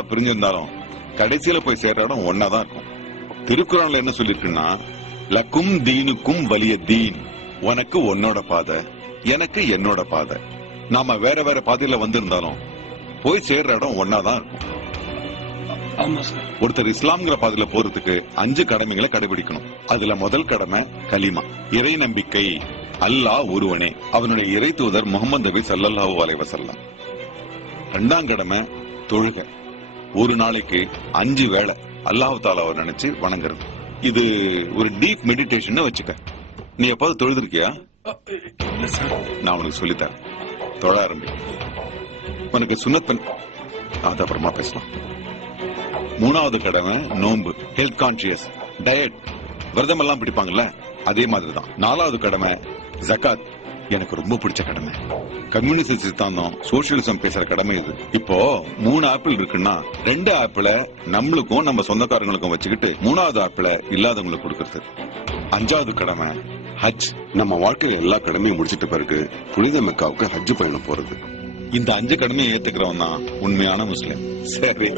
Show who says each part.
Speaker 1: பிரிஞ்சிருந்தாலும் கடைசியில போய் சேர்ற இடம் ஒன்னாதான் இருக்கும். திருக்குறள்ல என்ன சொல்லிருக்குன்னா லக்கும் தீனுக்கும் வலிய தீன். உனக்கு உன்னோட பாதை எனக்கு என்னோட பாதை. நாம வேற வேற பாதையில வந்திருந்தாலும் போய் சேர்ற இடம் ஒன்னாதான் இருக்கும். ஒருத்தர் இஸ்லாம்ங்கிற பாதையில போறதுக்கு அஞ்சு கடமைகளை கடைபிடிக்கணும். அதுல முதல் கடமை கலிமா இறை நம்பிக்கை அல்லாஹ் ஒருவனே. அவனுடைய இறை தூதர் முகமது நபி ஸல்லல்லாஹு அலைஹி வஸல்லம். ரெண்டாம் கடமை தொழுகை. ஒரு நாளைக்கு அஞ்சு வேளை அல்லாஹ் தாலாவை நினைச்சு வணங்குறது. இது ஒரு டீப் மெடிடேஷன் வச்சுக்க. நீ எப்பாவது தொழுதுருக்கியா? நான் உனக்கு சொல்லித்தரேன். தொழ ஆரம்பி. உனக்கு சுண்ணத்தன் அது அப்புறமா பேசலாம். மூணாவது கடமை நோன்பு. ஹெல்த் கான்சியஸ் டயட் விரதம் எல்லாம் பிடிப்பாங்கல்ல? அதே மாதிரி தான் நாலாவது கடமை ஜகாத் எனக்கு ரொம்ப பிடிச்ச கடமை. கம்யூனிஸ்ட் சித்தாந்தம் சோசியலிசம் பேசுற கடமை இது. இப்போ மூணு ஆப்பிள் இருக்குன்னா ரெண்டு ஆப்பிள நம்மளுக்கும் நம்ம சொந்தக்காரங்களுக்கும் வச்சுக்கிட்டு மூணாவது ஆப்பிள இல்லாதவங்களுக்கு கொடுக்கறது. அஞ்சாவது கடமை ஹஜ். நம்ம வாழ்க்கையில எல்லா கடமையும் முடிச்சிட்ட பிறகு புனித மெக்காவுக்கு ஹஜ் பயணம் போறது. இந்த அஞ்சு கடமையை ஏத்துக்கிறவன் தான் உண்மையான முஸ்லிம். சரி.